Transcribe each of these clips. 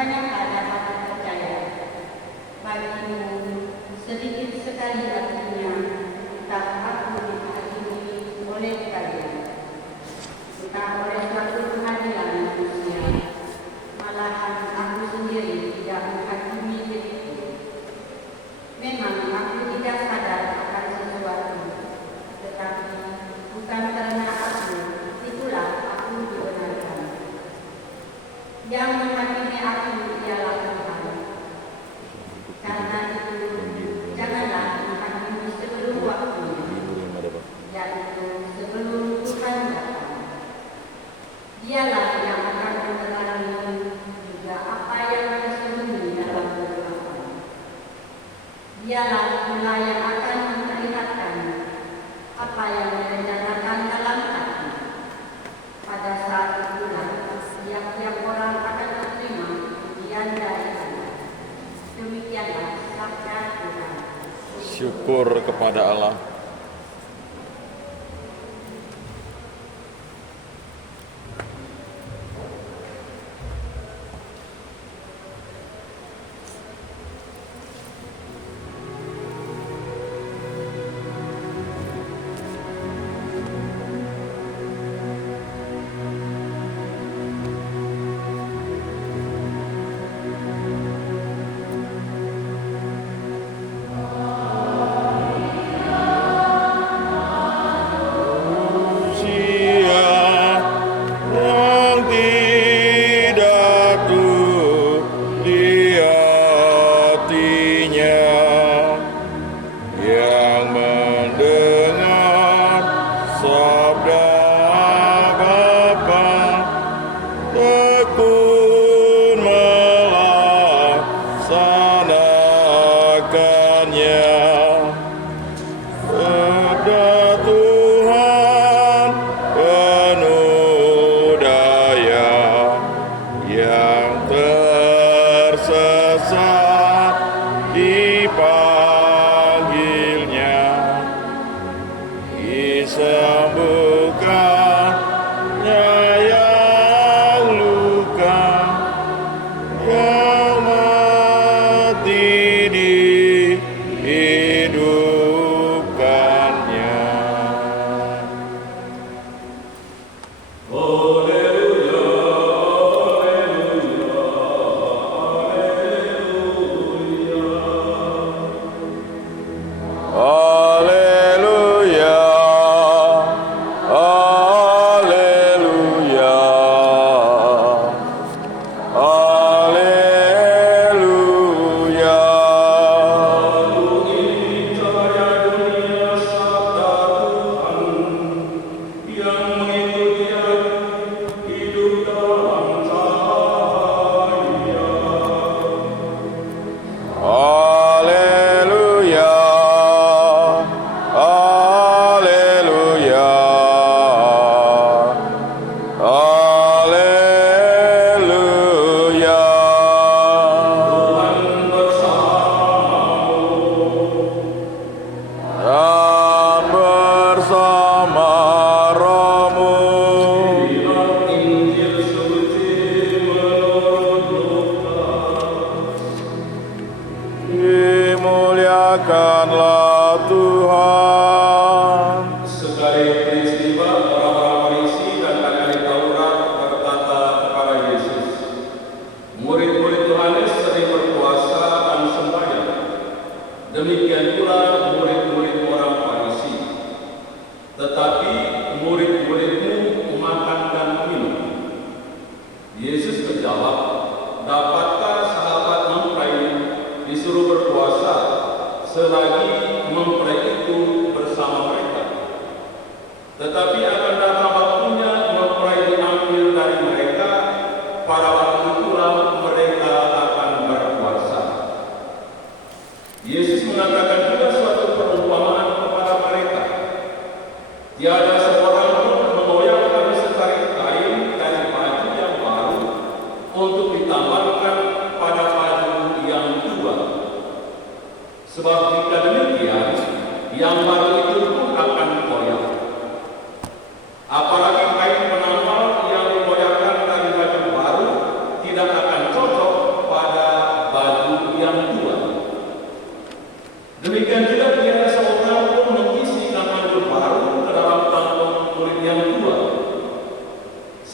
rasanya tak dapat dipercaya. Bagimu sedikit sekali artinya, tak aku dihakimi oleh kalian, tak oleh suatu pengadilan manusia. Malahan aku sendiri tidak menghakimi diriku. Memang aku tidak sadar akan sesuatu, tetapi bukan karena aku, itulah aku dibenarkan. Yang menghakimi aku ialah Tuhan. Karena itu, janganlah menghakimi sebelum waktunya, yaitu sebelum Tuhan datang. Dialah yang akan menerangi juga apa yang tersembunyi dalam kegelapan. Dialah pula yang akan memperlihatkan apa yang direncanakan dalam hati. Pada saat itulah tiap-tiap orang akan menerima ujian dari Allah. Demikianlah sabda Tuhan. Syukur kepada Allah.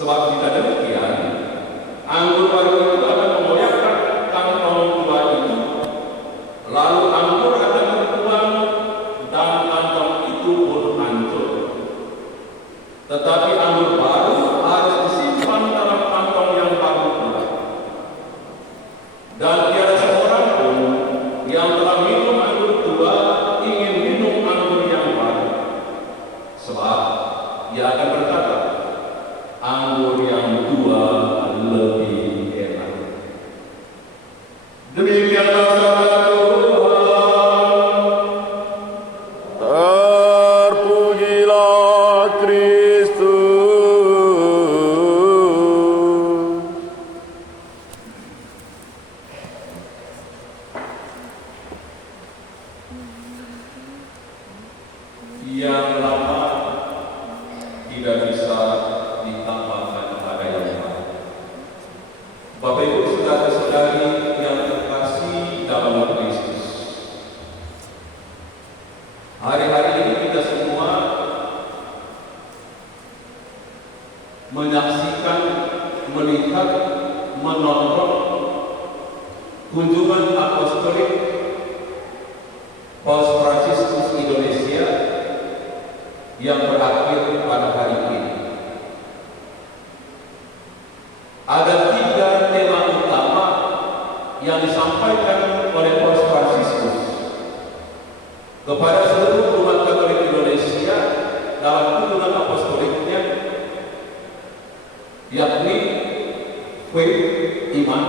Sebab jika demikian, anggur baru itu akan mengoyakkan kantong tua itu, lalu anggur akan berkurang dan kantong itu pun hancur. Tetapi anggur baru harus disimpan dalam kantong yang baru pula. Dan tiada seorang pun yang telah minum anggur tua ingin minum anggur yang baru, sebab ia akan berkata, anggur yang tua lebih enak. Demikianlah sabda Tuhan. Terpujilah Kristus. Yang lama tidak bisa ditambahkan pada yang baru. Bapak Ibu saudara-saudari yang terkasih dalam Kristus, hari-hari ini kita semua menyaksikan, melihat, menonton kunjungan apostolik Paus Fransiskus Indonesia yang berakhir pada hari ini. Ada 3 tema utama yang disampaikan oleh Paus Fransiskus kepada seluruh umat Katolik Indonesia dalam kunjungan apostoliknya, yakni faith, iman,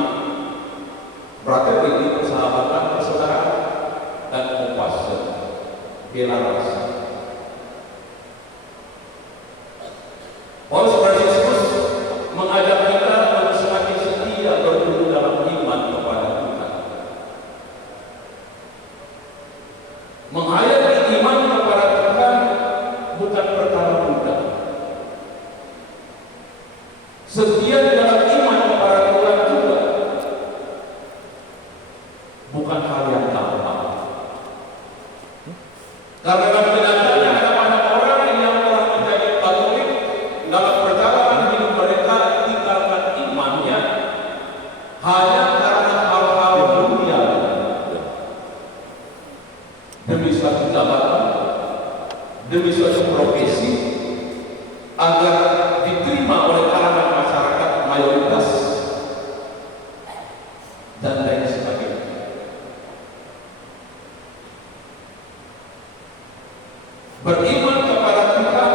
fraternity, persahabatan, persaudaraan, dan compassion, bela rasa. Paus Fransiskus mengajak kita untuk semakin setia bertumbuh dalam iman kepada Tuhan, menghayati iman kepada Tuhan bukan perkara mudah. Setia di dalam iman kepada Tuhan juga bukan hal yang gampang. Karena kenyataannya ada banyak orang yang telah menjadi Katolik dalam perjalanan hidup mereka tinggalkan imannya hanya karena hal-hal dunia, demi suatu jabatan, demi suatu profesi, agar diterima oleh kalangan masyarakat mayoritas dan lain sebagainya. Beriman kepada Tuhan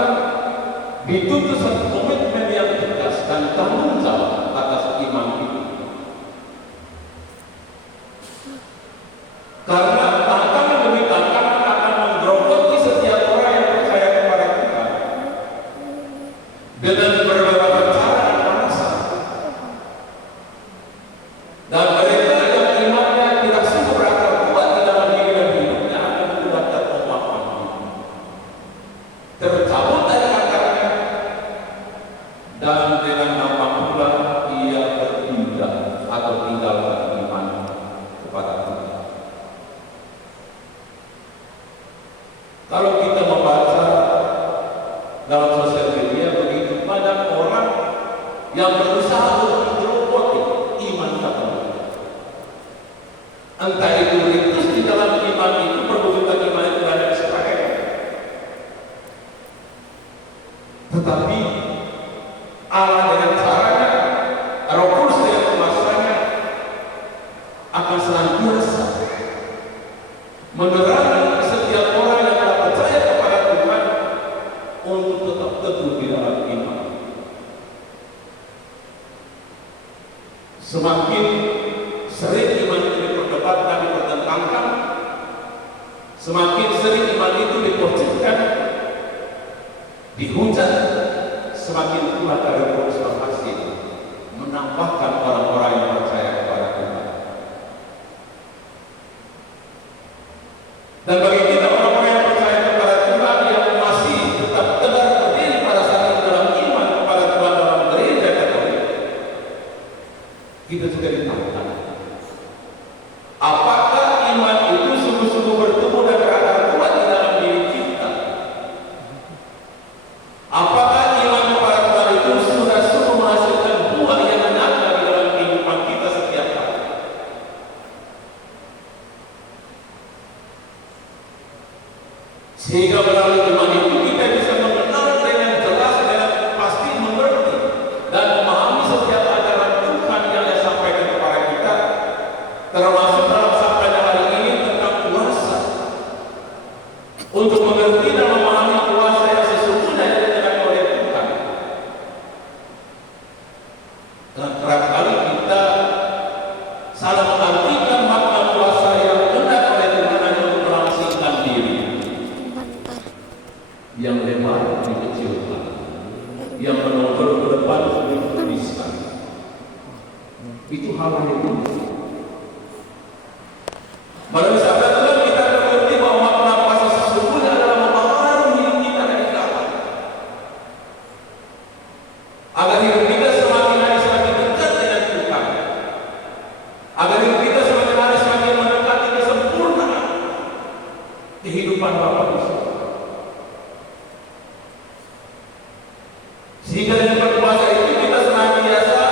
dituntut satu komitmen yang tegas dan tanggung jawab atas iman itu. Karena tantangan demi tantangan akan menggerogoti setiap orang yang percaya kepada Tuhan dengan berbagai cara dan alasan. Dan mereka yang imannya tidak sungguh berakar kuat di dalam diri dan hidupnya akan mudah terombang-ambing, tercabut dari akarnya, dan dengan gampang pula ia berpindah atau tinggalkan iman kepada Tuhan. Kalau kita membaca dalam sosial media, begitu banyak orang yang berusaha untuk menggerogoti iman Katolik. Entah itu ritus di dalam iman itu, perwujudan iman itu dan sebagainya. Tetapi Allah dengan caranya, Roh Kudus dengan kuasanya akan senantiasa menerangi setiap orang yang telah percaya kepada Tuhan untuk tetap teguh di dalam iman. Semakin sering iman itu diperdebatkan, dipertentangkan, semakin sering iman itu dipojokkan, dihujat, semakin pula dari Roh Kudus berhasil menambahkan orang-orang yang percaya kepada Tuhan. Dan bagi kita orang-orang yang percaya kepada Tuhan yang masih tetap tegar berdiri pada saat itu dalam iman kepada Tuhan dalam gereja Katolik, kita juga ditantang. Apakah iman itu sungguh-sungguh bertumbuh dan berakar kuat di dalam diri kita? Apakah iman kepada Tuhan itu sudah sungguh Dan kerap kali kita salah mengartikan makna puasa yang hendak oleh Tuhan hanya untuk melangsingkan diri. Yang lebar dikecilkan, yang menonjol ke depan dituliskan. Itu hal yang itu. Melalui sabda Tuhan kita mengerti bahwa makna puasa sesungguhnya adalah mempengaruhi hidup kita dari dalam, agar hidup kita semakin hari semakin dekat dengan Tuhan, agar hidup kita semakin hari semakin mendekati kesempurnaan kehidupan Bapa di surga. Sehingga dengan berpuasa itu kita senantiasa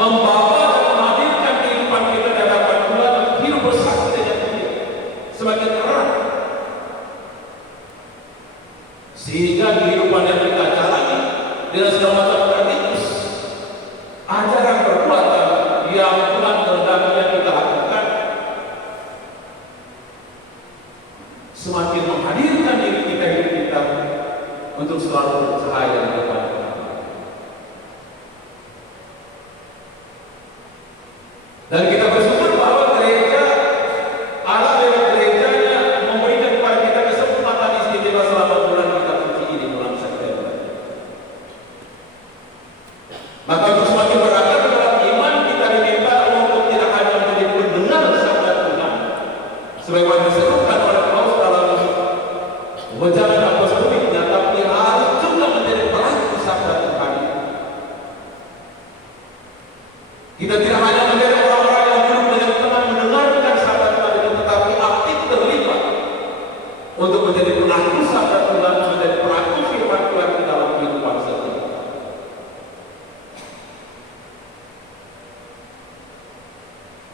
membawa dan menghadirkan kehidupan kita di hadapan Tuhan, hidup bersatu dengan Dia semakin erat, sehingga kehidupan yang kita jalani dengan segala macam praktis, ajaran perbuatan yang Tuhan kehendaki yang kita lakukan, semakin menghadirkan diri kita, hidup kita untuk selalu bercahaya di depan. Dan kita bersyukur bahwa gereja, Allah lewat gerejanya memberikan kepada kita kesempatan istimewa selama bulan kita suci ini, bulan September. Maka untuk semakin berakar dalam iman, kita diminta untuk tidak hanya menjadi pendengar sabda Tuhan, sebagaimana diserukan oleh Paulus dalam ucapan apostoliknya, tapi harus juga menjadi pelaku sabda Tuhan. Kita tidak hanya menjadi orang-orang yang duduk dengan teman mendengarkan sabda Tuhan itu, tetapi aktif terlibat untuk menjadi pelaku sabda Tuhan, menjadi pelaku firman Tuhan di dalam kehidupan sehari-hari.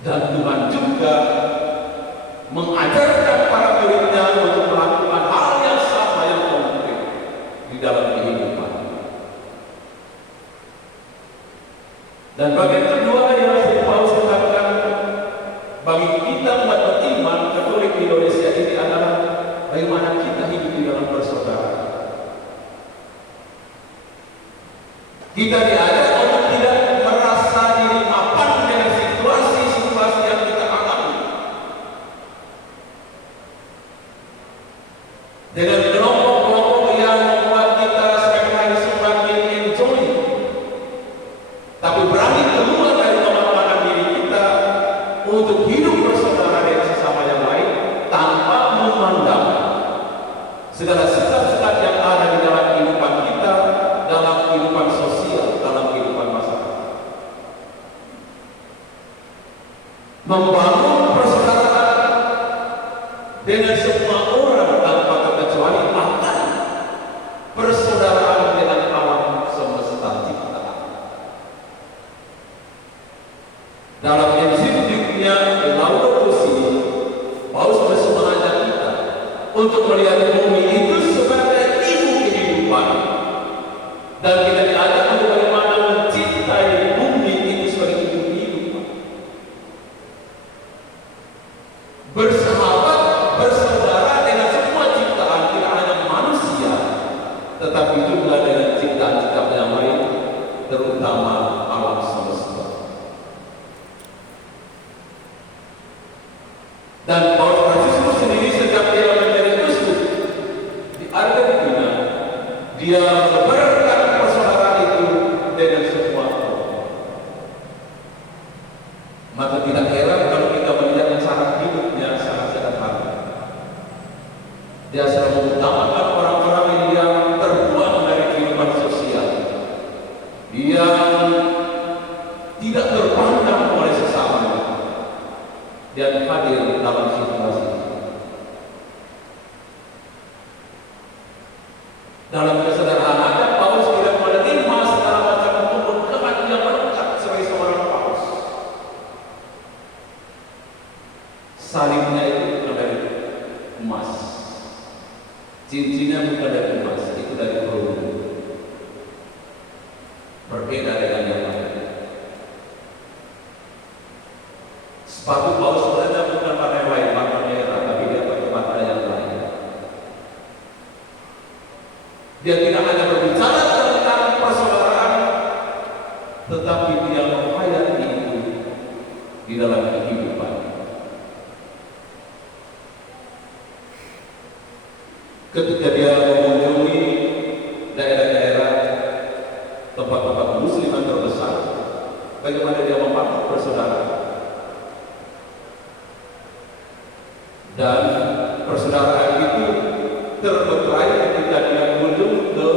Dan Tuhan juga mengajarkan para muridnya untuk melakukan hal yang sama yang konkret di dalam kehidupan. Dan bagian kedua yang Paulus katakan bagi kita umat beriman Katolik di Indonesia ini adalah bagaimana kita hidup di dalam persaudaraan. Kita diajak untuk tidak merasa diri mapan dengan situasi-situasi yang kita alami, dengan kelompok-kelompok yang membuat kita semakin hari semakin enjoy, tapi berani keluar dari kemampuan diri kita untuk hidup bersaudara dengan sesama yang lain tanpa memandang segala sikap-sikap yang ada di dalam kehidupan kita, dalam kehidupan sosial, dalam kehidupan masyarakat. Membangun persaudaraan dengan semua orang tanpa terkecuali, bahkan persaudaraan dengan alam semesta ciptaan. Dalam ensikliknya Laudato Si, Paulus masih mengajak kita untuk melihat bumi itu sebagai ibu kehidupan, dan kita diajak untuk bagaimana mencintai bumi itu sebagai ibu kehidupan, bersahabat, bersaudara dengan semua ciptaan, tidak hanya manusia, tetapi juga dengan ciptaan-ciptaan yang lain, terutama alam semesta. Dan Paulus Fransiskus sendiri sejak dia menjadi uskup di Argentina, dia menebarkan persaudaraan itu dengan semua orang. Maka tidak heran kalau kita melihat cara hidupnya sangat sederhana. Dia selalu mengutamakan orang-orang yang terbuang dari kehidupan sosial, yang tidak terpandang oleh sesamanya, dan hadir dalam situasi. Dalam kesederhanaannya, Paulus tidak menerima segala macam kebutuhan yang melekat sebagai seorang Paulus. Salibnya itu bukan dari emas, cincinnya bukan dari emas, itu dari perunggu. Berbeda dengan yang lain. Sepatu Paulus sebenarnya bukan warna yang lain, warna merah, tapi dia pakai warna yang lain. Dia tidak hanya berbicara tentang persaudaraan, tetapi tetapi dia menghayati itu di dalam kehidupan. Ketika dia mengunjungi daerah-daerah tempat-tempat musliman terbesar, bagaimana dia membangun persaudaraan. Dan persaudaraan itu terberai ketika dia mengunjung ke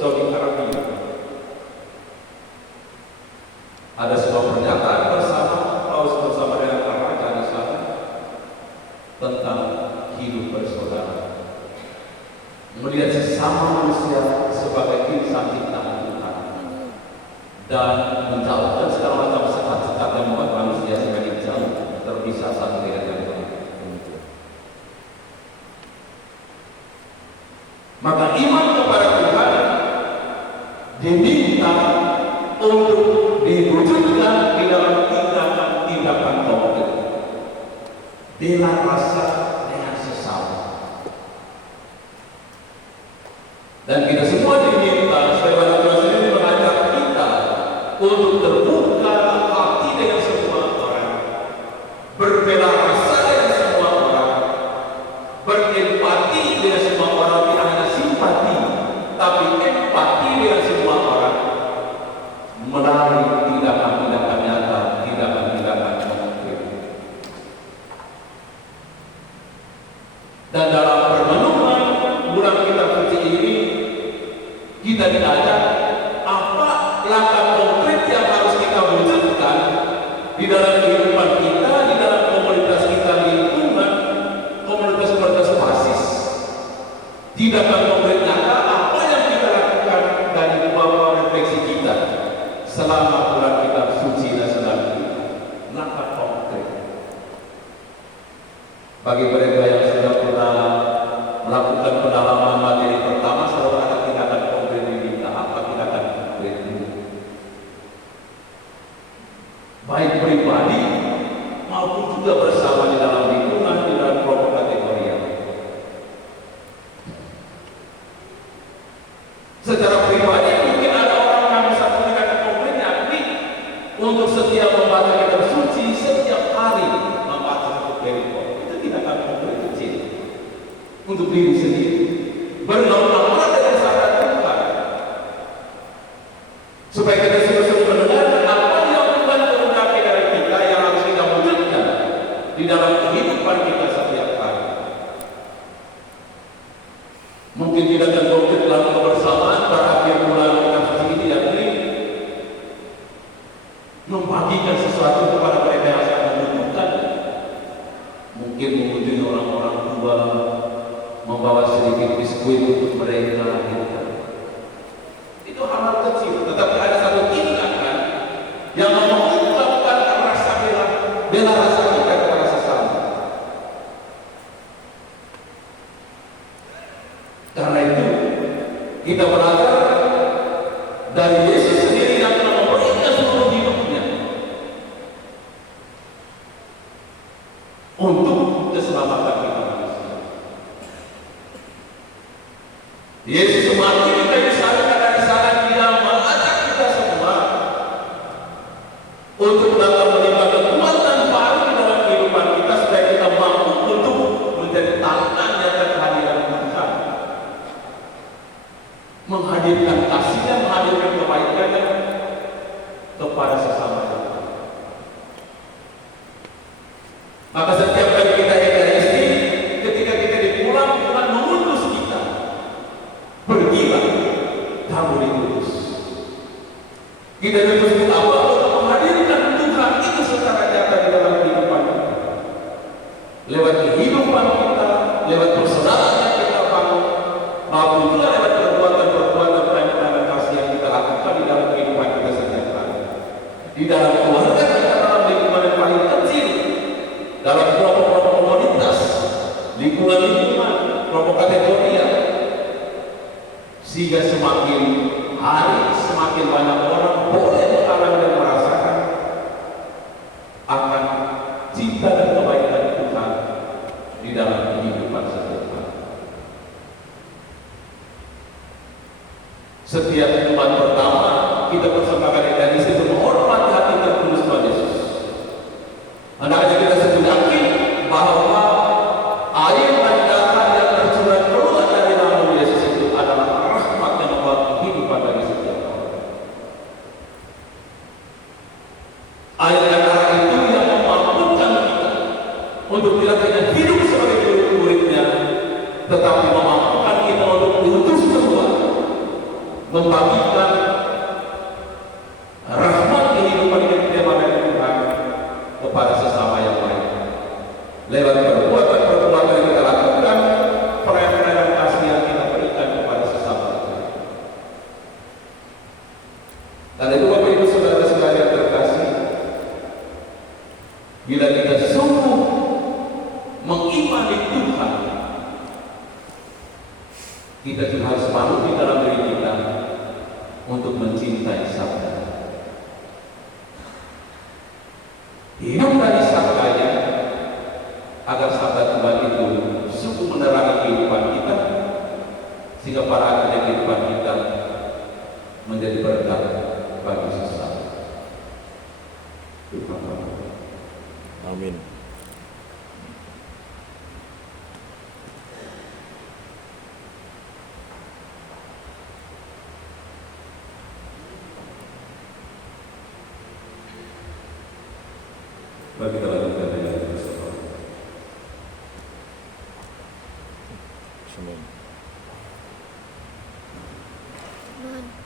Saudi Arabia. Ada sebuah pernyataan bersama Paus bersama dengan para raja di sana tentang hidup bersaudara, melihat sesama manusia sebagai insan ciptaan Tuhan, dan menjauhkan segala macam sekat-sekat yang membuat manusia semakin jauh terpisah satu dengan yang lain. Maka iman kepada Tuhan diminta untuk diwujudkan di dalam tindakan konkret, bela rasa dengan sesama. Dan kita semua diminta sebagaimana Tuhan sendiri mengajak kita untuk terbuka hati dengan semua orang, berbela rasa dengan semua orang, berempati dengan semua orang, tidak hanya simpati tapi empati dengan semua orang, melalui tindakan-tindakan nyata, tindakan-tindakan konkret. Dan dalam permenungan bulan kita suci ini, kita diajak apa langkah konkret yang harus kita wujudkan di dalam kehidupan kita, di dalam komunitas kita, lingkungan, komunitas-komunitas basis. Tindakan konkret nyata apa yang kita lakukan dari beberapa refleksi kita selama bulan kita suci nasional ini. Langkah konkret bagi mereka yang sudah pernah melakukan pendalaman materi pertama, selalu ada tindakan konkret diminta. Apa tindakan konkret ini? Baik pribadi maupun juga bersama di dalam lingkungan, di dalam kelompok kategori. Secara pribadi mungkin ada orang yang bisa tindakan konkretnya, tapi untuk setiap membaca kitab suci, setiap hari membaca satu perikop, itu tindakan konkret kecil untuk diri sendiri. Berdoa dengan sadar Tuhan, supaya kita sungguh-sungguh mendengarkan apa yang Tuhan kehendaki dari kita yang harus kita wujudkan di dalam kehidupan kita setiap hari. Mungkin tindakan konkret dalam kebersamaan berakhir bulan kita suci ini, yakni membagikan sesuatu kepada mereka yang sangat membutuhkan. Mungkin mengunjungi orang-orang tua, membawa sedikit biskuit untuk mereka, gitu. Itu hal kecil, tetapi ada satu tindakan yang mengungkapkan rasa bela rasa kita kepada sesama. Karena itu kita belajar dari Yesus sendiri yang telah memberikan seluruh hidupnya untuk keselamatan kita manusia. Yesus mati di kayu salib, karena di sana Dia mengajak kita semua untuk dapat menerima kekuatan baru di dalam kehidupan kita, supaya kita mampu untuk menjadi tanda nyata kehadiran Tuhan, menghadirkan kasihnya, menghadirkan kebaikannya kepada sesama kita. Maka setiap kali kita Ekaristi, ketika kita dipulang, Tuhan mengutus kita, pergilah, kamu diutus. Kita diutus untuk apa? Untuk menghadirkan Tuhan itu secara nyata di dalam kehidupan kita, lewat kehidupan kita, lewat persaudaraan yang kita bangun, maupun juga lewat perbuatan-perbuatan pelayanan kasih yang kita lakukan di dalam kehidupan kita setiap hari, di dalam keluarga kita, dalam lingkungan yang paling kecil, dalam kelompok-kelompok komunitas, lingkungan-lingkungan, kelompok kategori, sehingga semakin hari semakin banyak orang boleh mengalami dan merasakan akan cinta dan kebaikan Tuhan di dalam kehidupan setiap hari. Setiap Jumat pertama kita bersama dengan istri menghormati Ayat arah itu yang memampukan kita untuk tidak hanya hidup sebagai murid-muridnya, tetapi memampukan kita untuk diutus keluar, membagikan rahmat kehidupan kepada Tuhan kepada sesama yang lain. Lewat perbuatan-perbuatan yang kita lakukan, pelayanan kasih yang kita berikan kepada sesama kita. Karena itu Bapak Ibu Saudara-saudara yang terkasih, bila kita sungguh mengimani Tuhan, kita juga harus malu di dalam diri kita untuk mencintai sabda. Hidup dari sabdanya, agar sabda Tuhan itu sungguh menerangi kehidupan kita, sehingga pada akhirnya kehidupan kita menjadi berkat bagi sesama. Tuhan berkati. Amin. Bagi kita lanjutkan dengan bersama. Amin. Amin.